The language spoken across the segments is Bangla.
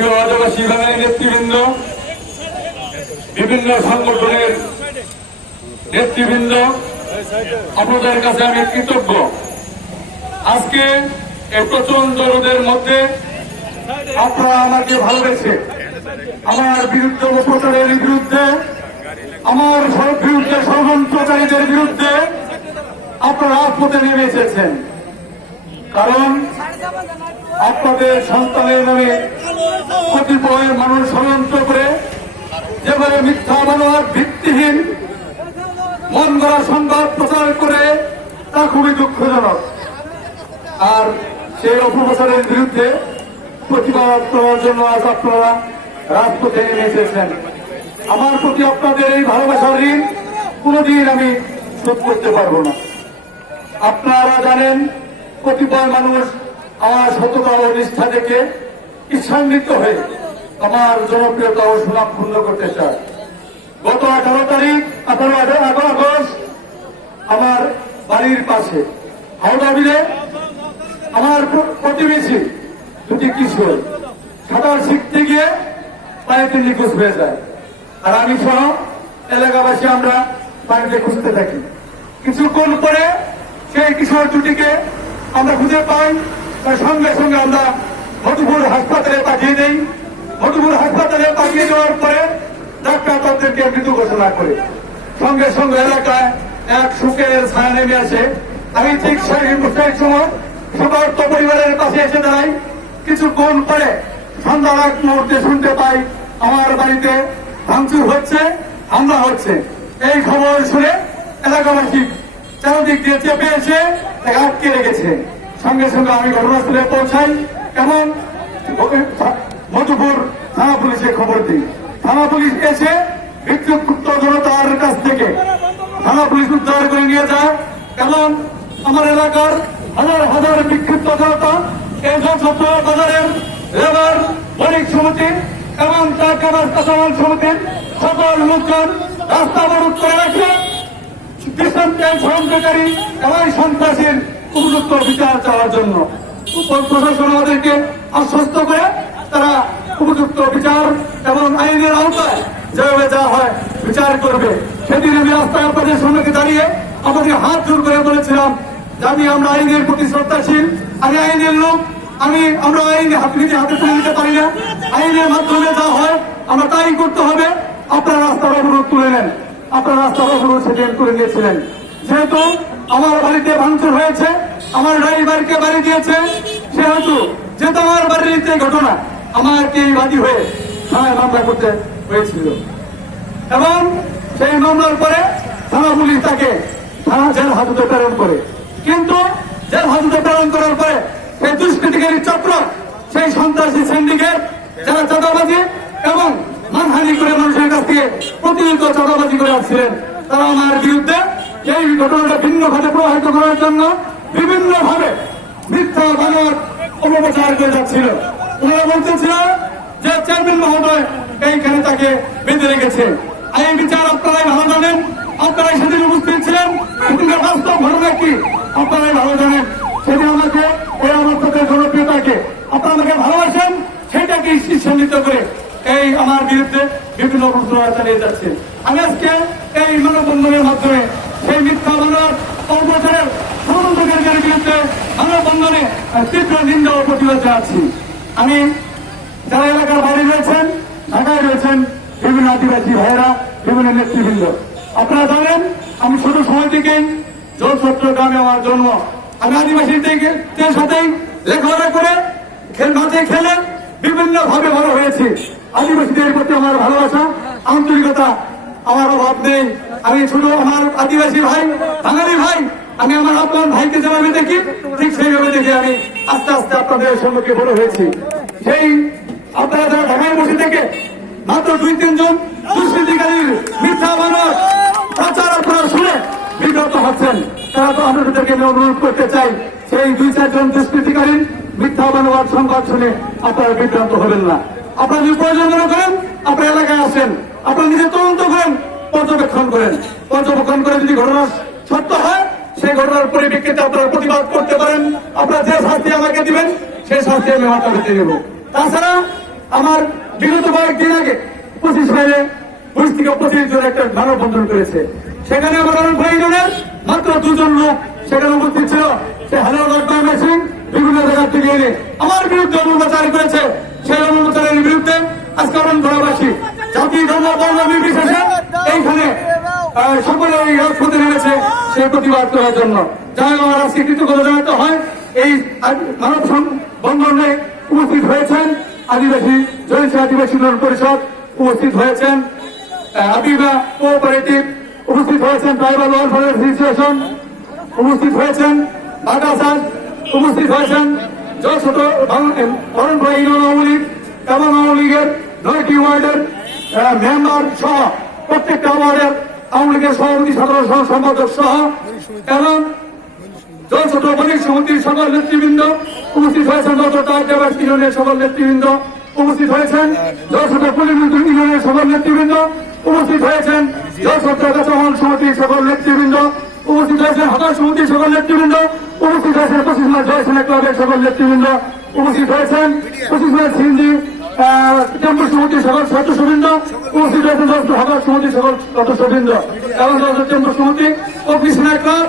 প্রিয় আদিবাসী বাঙালি নেতৃবৃন্দ, বিভিন্ন সংগঠনের নেতৃবৃন্দ, আপনাদের কাছে আমি কৃতজ্ঞ। আজকে এই প্রচন্ড রোদের মধ্যে আপনারা আমাকে ভালোবেসে আমার বিরুদ্ধে অপপ্রচারের বিরুদ্ধে, আমার বিরুদ্ধে ষড়যন্ত্রকারীদের বিরুদ্ধে আপনারা রাজপথে নেমে এসেছেন। কারণ আপনাদের সন্তানের নামে কতিপয় মানুষ ষড়যন্ত্র করে যেভাবে মিথ্যা বানোয়ার ভিত্তিহীন মন গড়া সংবাদ প্রচার করে তা খুবই দুঃখজনক। আর সেই অপপ্রচারের বিরুদ্ধে প্রতিবাদ করার জন্য আজ আপনারা রাজপথে নেমে এসেছেন। আমার প্রতি আপনাদের এই ভালোবাসার ঋণ কোনদিন আমি শোধ করতে পারবো না। আপনারা জানেন কতিপয় মানুষ আমার সততা ও নিষ্ঠা থেকে ঈর্ষান্বিত হয়ে আমার জনপ্রিয়তা ও সুনাম ক্ষুণ্ণ করতে চায়। গত 18 আগস্ট আমার বাড়ির পাশে হাওড়া বিলে আমার প্রতিবেশী দুটি কিশোর সাঁতার শিখতে গিয়ে পানিতে নিখোঁজ হয়ে যায়। আর আমি সহ এলাকাবাসী আমরা পানিতে খুঁজতে থাকি। কিছুক্ষণ পরে সেই কিশোর দুটিকে আমরা খুঁজে পাই, তার সঙ্গে সঙ্গে আমরা মধুপুর হাসপাতালে পাঠিয়ে দেই। মধুপুর হাসপাতালে পাঠিয়ে দেওয়ার পরে ডাক্তার তাদেরকে মৃত ঘোষণা করে। সঙ্গে সঙ্গে এলাকায় এক শোকের ছায়া নেমে আসে। আমি ঠিক সেই সময় সবার পরিবারের পাশে এসে দাঁড়াই। কিছুক্ষণ পরে সন্ধ্যার এক মুহূর্তে শুনতে পাই আমার বাড়িতে ভাঙচুর হচ্ছে, হামলা হচ্ছে। এই খবর শুনে এলাকাবাসী চারদিক দিয়ে চেপে এসে আটকে রেখেছে। সঙ্গে সঙ্গে আমি ঘটনাস্থলে পৌঁছাই এবং মধুপুর থানা পুলিশে খবর দিই। থানা পুলিশ এসে বিক্ষুব্ধ জনতার কাছ থেকে থানা পুলিশ উদ্ধার করে নিয়ে যায় এবং আমার এলাকার হাজার হাজার বিক্ষুব্ধ জনতা এই ছাত্র বাজারের লেবার বণিক সমিতি এবং চারকাবাস কাঁচামাল সমিতির সকল লোকজন রাস্তা অবরোধ করে রাখে ষড়যন্ত্রকারী এবং সন্ত্রাসীর উপযুক্ত বিচার চাওয়ার জন্য। প্রশাসন আমাদেরকে আশ্বস্ত করে তারা উপযুক্ত বিচার এবং আইনের আওতায় যেভাবে যা হয় বিচার করবে। সেদিন আমি রাস্তায় আপনাদের সামনে দাঁড়িয়ে আমাদের হাত জোর করে বলেছিলাম যে আমরা আইনের প্রতি শ্রদ্ধাশীল, আমি আইনের লোক, আমরা আইন নিজে হাতে তুলে নিতে পারি না। আইনের মাধ্যমে যা হয় আমরা তাই করতে হবে। আপনারা রাস্তার অবরোধ তুলে নেন, আপনারা রাস্তার অবরোধ সেদিন করে নিয়েছিলেন। যেহেতু আমার বাড়িতে ভাঙচুর হয়েছে, আমার ড্রাইভারকে বাড়ি দিয়েছে, সেহেতু যেহেতু আমার বাড়ির যে ঘটনা আমাকে বাদী হয়ে থানায় মামলা করতে হয়েছিল এবং সেই মামলার পরে থানা পুলিশ তাকে থানা জেল হাজতে প্রেরণ করে। কিন্তু জেল হাজতে প্রেরণ করার পরে সেই দুষ্কৃতিকারী চক্র, সেই সন্ত্রাসী সিন্ডিকেট যারা চাঁদাবাজি এবং মানহানি করে মানুষের কাছ থেকে প্রতিনিয়ত চাঁদাবাজি করে আসছিলেন, তারা আমার বিরুদ্ধে এই ঘটনাটা ভিন্নভাবে প্রভাবিত করার জন্য বিভিন্নভাবে মিথ্যা বানোয়ার অপপ্রচার করে যাচ্ছিল। ওনারা বলতেছিল যে চেয়ারম্যান মহোদয় এইখানে তাকে বেঁধে রেখেছে। এই বিচার আপনারাই ভালো জানেন, আপনারাই সেদিন উপস্থিত ছিলেন। বাস্তব ঘটনা কি আপনারাই ভালো জানেন। সেদিন আমাকে ওই অবস্থাতে জনপ্রিয়তাকে আপনারা আমাকে ভালোবাসেন, সেটাকে ঈর্ষান্বিত করে এই আমার বিরুদ্ধে বিভিন্ন প্রচারণা চালিয়ে যাচ্ছে। আমি আজকে এই মানববন্ধনের মাধ্যমে সেই মিথ্যা বানোয়ার অপপ্রচারের ষড়যন্ত্রকারীদের বিরুদ্ধে মানববন্ধনে তীব্র নিন্দা ও প্রতিবাদ জানাচ্ছি। আমি যারা এলাকার বাইরে রয়েছেন, ঢাকায় রয়েছেন বিভিন্ন আদিবাসী ভাইয়েরা, বিভিন্ন নেতৃবৃন্দ, আপনারা জানেন আমি ছোট সময় থেকেই চট্টগ্রামে আমার জন্ম। আমি আদিবাসীদের সাথেই লেখাপড়া করে মাঠে খেলে বিভিন্ন ভাবে বড় হয়েছি। আদিবাসীদের প্রতি আমার ভালোবাসা, আন্তরিকতা আমার অভাব নেই। আমি শুধু আমার আদিবাসী ভাই, বাঙালি ভাই, আমি আমার আপনার ভাইকে যেভাবে দেখি ঠিক সেইভাবে দেখে আমি আস্তে আস্তে আপনাদের সম্মুখে বড় হয়েছি। সেই আপনারা যারা ঢাকায় বসে থেকে মাত্র 2-3 জন দুষ্কৃতিকারীর মিথ্যা বানোয়ার প্রচার আপনারা শুনে বিব্রত হচ্ছেন, তারা তো আপনাদেরকে অনুরোধ করতে চাই সেই 2-4 জন দুষ্কৃতিকারীর মিথ্যা বানোয়ার সংবাদ শুনে আপনারা বিভ্রান্ত হবেন না। আপনারা যদি প্রয়োজন মনে করেন আপনার এলাকায় আসেন, আপনারা নিজে তদন্ত করেন, পর্যবেক্ষণ করেন। পর্যবেক্ষণ করে যদি ঘটনা সত্য হয় সেই ঘটনার পরিপ্রেক্ষিতে আপনারা প্রতিবাদ করতে পারেন। আপনারা যে শাস্তি আমাকে দিবেন সেই শাস্তি আমি মাথা পেতে নেব। তাছাড়া আমার বিগত কয়েকদিন আগে 25 মাইলে 20 থেকে 25 জন একটা মানববন্ধন করেছে। সেখানে আমার ইউনিয়নের মাত্র 2 জন লোক সেখানে উপস্থিত ছিল। সে হাজার মেশিন বিভিন্ন জায়গা থেকে এনে আমার বিরুদ্ধে অপপ্রচার করেছে। সেই অপপ্রচারের বিরুদ্ধে আজকে অরণখোলাবাসী জাতি ধর্ম বর্ণ নির্বিশেষে এইখানে সকলে এই রাজপথে নেমেছে সেই প্রতিবাদ করার জন্য। যাই আমার আজকে কৃতজ্ঞতা জানাতে হয় এই মানব বন্ধনে উপস্থিত হয়েছেন আদিবাসী জয়সী আদিবাসী উন্নয়ন পরিষদ, উপস্থিত হয়েছেন আবিবা কোঅপারেটিভ, উপস্থিত হয়েছেন ট্রাইবাল ওয়েলফেয়ার অ্যাসোসিয়েশন, উপস্থিত হয়েছেন বাগাসাদ, উপস্থিত হয়েছেন ছোট অরণখোলা ইউনিয়ন আওয়ামী লীগ এবং আওয়ামী লীগের 9টি ওয়ার্ডের মেম্বার সহ প্রত্যেকটা ওয়ার্ডের আওয়ামী লীগের সভাপতি সাধারণ সম্পাদক সহ এবং ছোট বণিক সমিতির সকল নেতৃবৃন্দ উপস্থিত হয়েছেন। ইউনিয়নের সকল নেতৃবৃন্দ উপস্থিত হয়েছেন। ছোট পুলিশ ইউনিয়নের সকল নেতৃবৃন্দ উপস্থিত হয়েছেন। ছোট কাঁচামাল সমিতির সকল নেতৃবৃন্দ উপস্থিত হয়েছেন। হতাশ সমিতির সকল নেতৃবৃন্দ উপস্থিত হয়েছেন। 25 মাইল জয়সেনা ক্লাবের সকল নেতৃবৃন্দ উপস্থিত হয়েছেন। 25 মাইল সিন্ধি টেম্পু সমিতির সকল সদস্যবৃন্দ উপস্থিত হয়েছেন। হতাশ সমিতির সকল সদস্যবৃন্দ এবং টেম্পু সমিতি ও কৃষ্ণা ক্লাব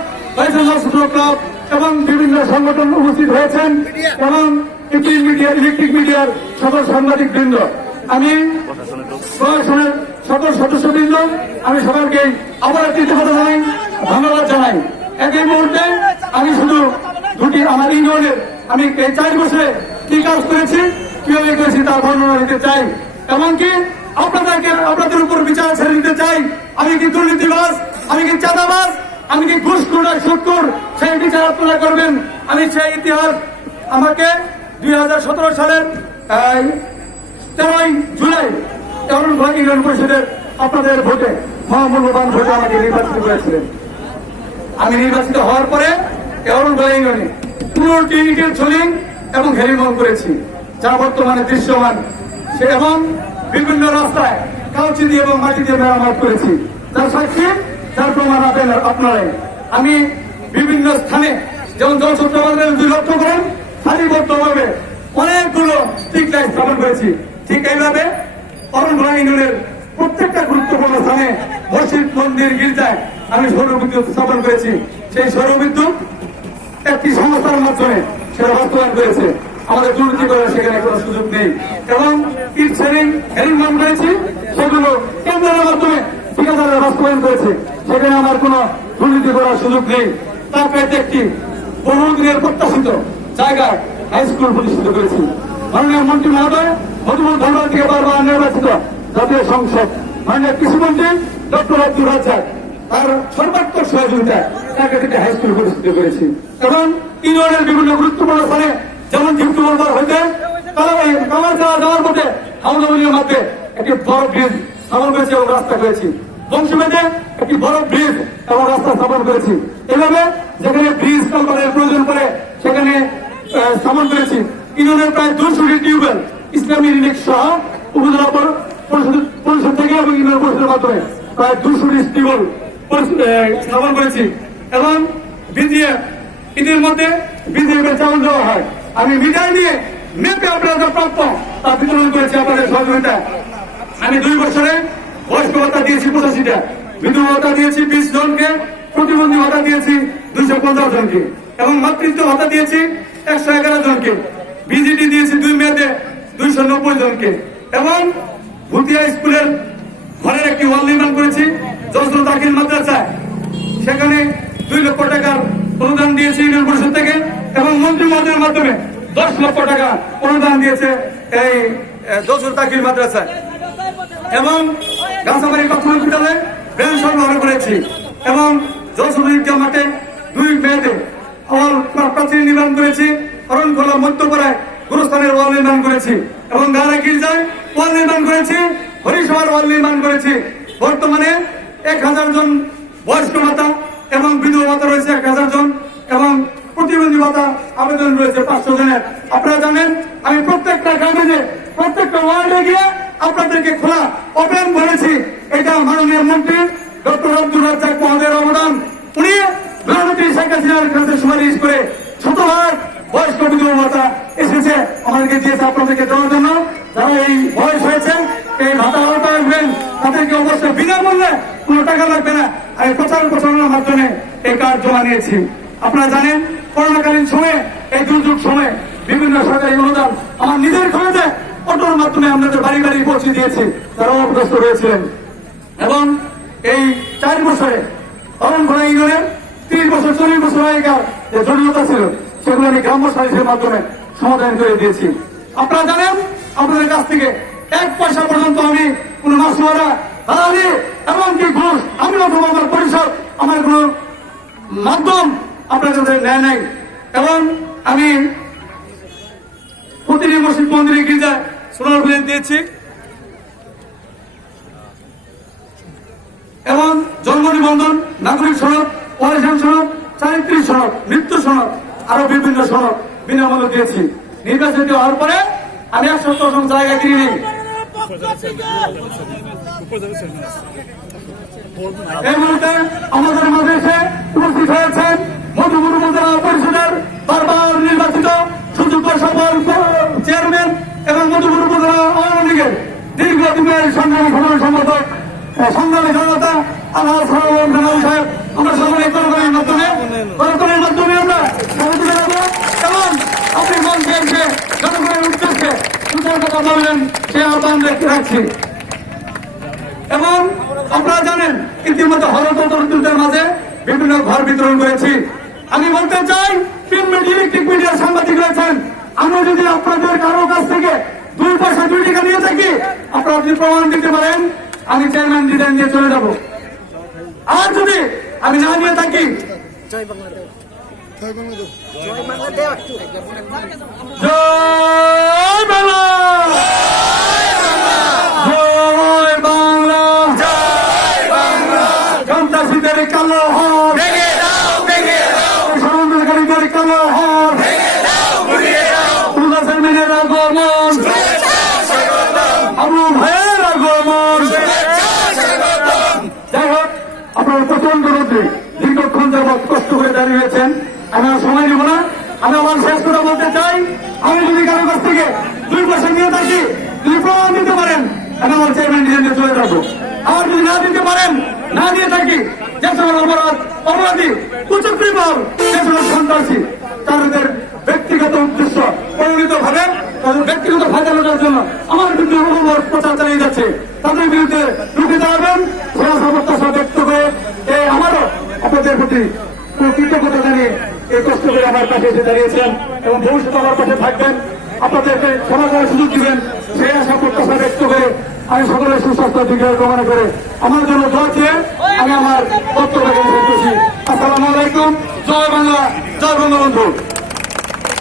ক্লাব এবং বিভিন্ন সংগঠন উপস্থিত হয়েছেন এবং ইলেকট্রিক মিডিয়ার সকল সাংবাদিক বৃন্দ, আমি প্রশাসনের সকল সদস্যবৃন্দ, আমি সবাইকে আবার কৃতজ্ঞতা জানাই, ধন্যবাদ জানাই। একই মুহূর্তে আমি শুধু দুটি আমার ইউনিয়নের আমি এই 4 বছরে কি কাজ করেছি, কিভাবে করেছি তার বর্ণনা দিতে চাই। এমনকি আপনাদের উপর বিচার ছেড়ে দিতে চাই। আমি কি দুর্নীতিবাজ, আমি কি চাঁদাবাজ, আমি কি ঘুষখোর সুদখোর, সেই বিচার আপনারা করবেন। আমি সেই ইতিহাস আমাকে 2017 সালের 13 জুলাই অরণখোলা ইউনিয়ন পরিষদের আপনাদের ভোটে মহামূল্যবান ভোটে আমাকে নির্বাচিত করেছিলেন। আমি নির্বাচিত হওয়ার পরে অরণখোলা ইউনিয়নে 15টি ইটের ছোলিং এবং হেরিমল করেছি, যা বর্তমানে দৃশ্যমান। সে এবং বিভিন্ন রাস্তায় কাউচি দিয়ে এবং মাটি দিয়ে মেরামত করেছি, যার সাক্ষী যার প্রমাণ আপনারাই। আমি বিভিন্ন স্থানে যেমন জলছত্রবাদের যদি লক্ষ্য করেন সারিবদ্ধভাবে অনেকগুলো স্ট্রিট লাইট স্থাপন করেছি। ঠিক এইভাবে অরণখোলা ইউনিয়নের প্রত্যেকটা গুরুত্বপূর্ণ স্থানে মসজিদ, মন্দির, গির্জায় আমি সৌরবিদ্যুৎ স্থাপন করেছি। সেই সৌরবিদ্যুৎ একটি সংস্থার মাধ্যমে সেটা বাস্তবায়ন করেছে। আমাদের দুর্নীতি করার সেখানে কোনো সুযোগ নেই। এবং ইট শেয়ারিং হেরিং করেছি, সেগুলো কেন্দ্রের মাধ্যমে ঠিকাদারের বাস্তবায়ন করেছে, সেখানে আমার কোনো দুর্নীতি করার সুযোগ নেই। তারপরে একটি বহুদিনের প্রত্যাশিত জায়গায় হাই স্কুল প্রতিষ্ঠিত করেছি। মাননীয় মন্ত্রী মহোদয় মধুপুর ধর্মের থেকে বারবার নির্বাচিত জাতীয় সংসদ মাননীয় কৃষিমন্ত্রী ডক্টর আব্দুল রাজ্জাক তার সর্বাত্মক সহযোগিতায় তাকে থেকে হাই স্কুল প্রতিষ্ঠিত করেছি। এবং ইউনিয়নের বিভিন্ন গুরুত্বপূর্ণ স্থানে যেমন যেহেতু হইতে কামার যাওয়ার মধ্যে হাউদাবলীর মধ্যে একটি বড় ব্রিজ স্থাপন করেছি এবং রাস্তা করেছি। বংশীমেধে একটি বড় ব্রিজ এবং রাস্তা স্থাপন করেছি। এভাবে যেখানে ব্রিজ কালভারের প্রয়োজন পড়ে সেখানে স্থাপন করেছি। ইউনিয়নের প্রায় 200টি টিউবওয়েল ইসলামী রিলিক সহ উপজেলা পরিষদ থেকে এবং ইউনিয়ন পরিষদের মাধ্যমে প্রায় 200টি টিউবওয়েল স্থাপন করেছি। এবং বিজিএফ ঈদের মধ্যে বিজিএফ এর চাউল দেওয়া হয়। আমি বিদায় নিয়ে মেপে আপনারা যা প্রাপ্য তা বিতরণ করেছি আপনাদের সহযোগিতায়। আমি 2 বছরে বয়স্ক ভাতা দিয়েছি 85টা, বিধবা ভাতা দিয়েছি 20 জনকে, প্রতিবন্ধী ভাতা দিয়েছি 250 জনকে এবং মাতৃত্ব ভাতা দিয়েছি 111 জনকে, বিজিটি দিয়েছি 2 মেয়াদে 290 জনকে এবং ভুতিয়া স্কুলের ঘরের একটি ওয়াল নির্মাণ করেছি জসরত দাখিল মাদ্রাসায়। সেখানে 2 লক্ষ টাকার অনুদান দিয়েছি ইউনিয়ন পরিষদ থেকে এবং মন্ত্রী মহোদয়ের মাধ্যমে 10 লক্ষ টাকা অনুদান দিয়েছে এই জসরত দাখিল মাদ্রাসায়। এবং গাছাবাড়ি প্রাথমিক বিদ্যালয়ে ব্রেন সরবরাহ করেছি এবং যশোর ঈদগাহ মাঠে 2 মেয়াদে প্রাচীর নির্মাণ করেছি। অরণখোলা মধ্যপাড়ায় গুরুস্থানের ওয়াল নির্মাণ করেছি এবং গাড়া গির্জায় ওয়াল নির্মাণ করেছি, হরিসভার ওয়াল নির্মাণ করেছি। বর্তমানে 1000 জন বয়স্ক ভাতা এবং বিধবা ভাতা রয়েছে 1000 জন এবং প্রতিবন্ধী ভাতা আবেদন রয়েছে 500 জনের। আপনারা জানেন আমি প্রত্যেকটা গ্রামে প্রত্যেকটা ওয়ার্ডে গিয়ে আপনাদেরকে খোলা ওপেন বলেছি। এটা মাননীয় মন্ত্রী ডক্টর আব্দুল রাজ্জাক মহোদয়ের অবদান। উনি প্রধানমন্ত্রী শেখ হাসিনার কাছে সুপারিশ করে 100 লাখ বয়স্ক বিধবা ভাতা এসেছে আমাদেরকে দিয়েছে আপনাদেরকে দেওয়ার জন্য। যারা এই তাদেরকে অবশ্যই বিনামূল্যে কোনো টাকা লাগবে না। আমি প্রচার প্রচারণার মাধ্যমে এই কার্ড জমা নিয়েছি। আপনারা জানেন করোনাকালীন সময়ে, এই দুর্যোগ সময়ে বিভিন্ন সরকারি অনুদান আমার নিজের খরচে অটোর মাধ্যমে আপনাদের বাড়ি বাড়ি পৌঁছে দিয়েছি যারা অবগ্রস্ত হয়েছিলেন। এবং এই 4 বছরে অরণখোলা ইউনিয়নের 30 বছর 40 বছর আগেকার যে জটিলতা ছিল সেগুলো আমি গ্রাম্য সালিসের মাধ্যমে সমাধান করে দিয়েছি। আপনারা জানেন আপনাদের কাছ থেকে 1 পয়সা পর্যন্ত আমি কোন মাসুয়ারা, দালালি এমনকি ঘুষ আমি অথবা আমার পরিষদ আমার কোন মাধ্যম আপনাদের নেয় নাই। এবং আমি প্রতিটি মসজিদ মন্দিরে গির্জায় সোনার বিলেন দিয়েছি এবং জন্ম নিবন্ধন, নাগরিক সনদ, ওয়ারিশান সনদ, চারিত্রিক সনদ, মৃত্যু সনদ আরো বিভিন্ন সনদ বিনামূল্যে দিয়েছি। নির্বাচিত হওয়ার পরে আমি 100 জায়গা কিনে নিই। এই মুহূর্তে আমাদের মাঝে এসে উপস্থিত হয়েছেন মধুপুর উপজেলা পরিষদের বারবার নির্বাচিত সুযোগ্য সফল চেয়ারম্যান এবং মধুপুর উপজেলা আওয়ামী লীগের দীর্ঘদিনের সংগ্রামী সাধারণ সম্পাদক সংগ্রামী জনতা আল্লাহ সাহেব। আমরা সকলে করতনের মাধ্যমে আমরা স্বাগত জানাবো এবং আপনি মঞ্চে এসে জনগণের উদ্দেশ্যে সুন্দর কথা বললেন সে আহ্বান রাখছি। এবং আপনারা জানেন ইতিমধ্যে হরতদের মাঝে বিভিন্ন ঘর বিতরণ করেছি। আমি বলতে চাই ইলেকট্রিক মিডিয়ার সাংবাদিক রয়েছেন, আমরা যদি আপনাদের কারো কাছ থেকে 2 পয়সা 2 টাকা নিয়ে থাকি আপনারা যদি প্রমাণ দিতে পারেন আমি চেয়ারম্যান ডিজাইন দিয়ে চলে যাব। আর যদি আমি না নিয়ে থাকি জয় বাংলা, জয় বাংলা, সন্ত্রাসীদের কালো হাত, ষড়যন্ত্রকারীদের কালো হাত, মেনের আগমন, আবু ভাইয়ের আগমন। যাই হোক, আপনারা প্রচন্ড রোদে দীর্ঘক্ষণ যাবৎ কষ্ট করে দাঁড়িয়েছেন, আমি আর সময় নেব না। আমি আমার শেষ কথা বলতে চাই, আমি যদি কারো কাছ থেকে 2 পয়সা নিয়ে থাকি যদি প্রমাণ দিতে পারেন আমি আমার চেয়ারম্যান ডিজাইন দিয়ে চলে যাবো। আর যদি না দিতে পারেন, না দিয়ে থাকি যে সকল অপরাধী কুচক্রীবল, যে সকল সন্ত্রাসী তাদের ব্যক্তিগত উদ্দেশ্য প্রণোদিত ভাবে তাদের ব্যক্তিগত ফায়দা লোটার জন্য আমার বিরুদ্ধে প্রচার চালিয়ে যাচ্ছে, তাদের বিরুদ্ধে রুখে দাঁড়াবেন সে আশা প্রত্যাশা ব্যক্ত করে আমারও আপনাদের প্রতি কৃতজ্ঞতা জানিয়ে এই কষ্ট করে আমার পাশে এসে দাঁড়িয়েছেন এবং ভবিষ্যতে আমার পাশে থাকবেন, আপনাদেরকে সমাজ করার সুযোগ দিবেন সেই আশা প্রত্যাশা ব্যক্ত করে আমি সকলের সুস্বাস্থ্য দিকে কামনা করে আমার জন্য দোয়া চেয়ে আমি আমার বক্তব্য শেষ করছি। আসসালামু আলাইকুম। জয় বাংলা, জয় বঙ্গবন্ধু।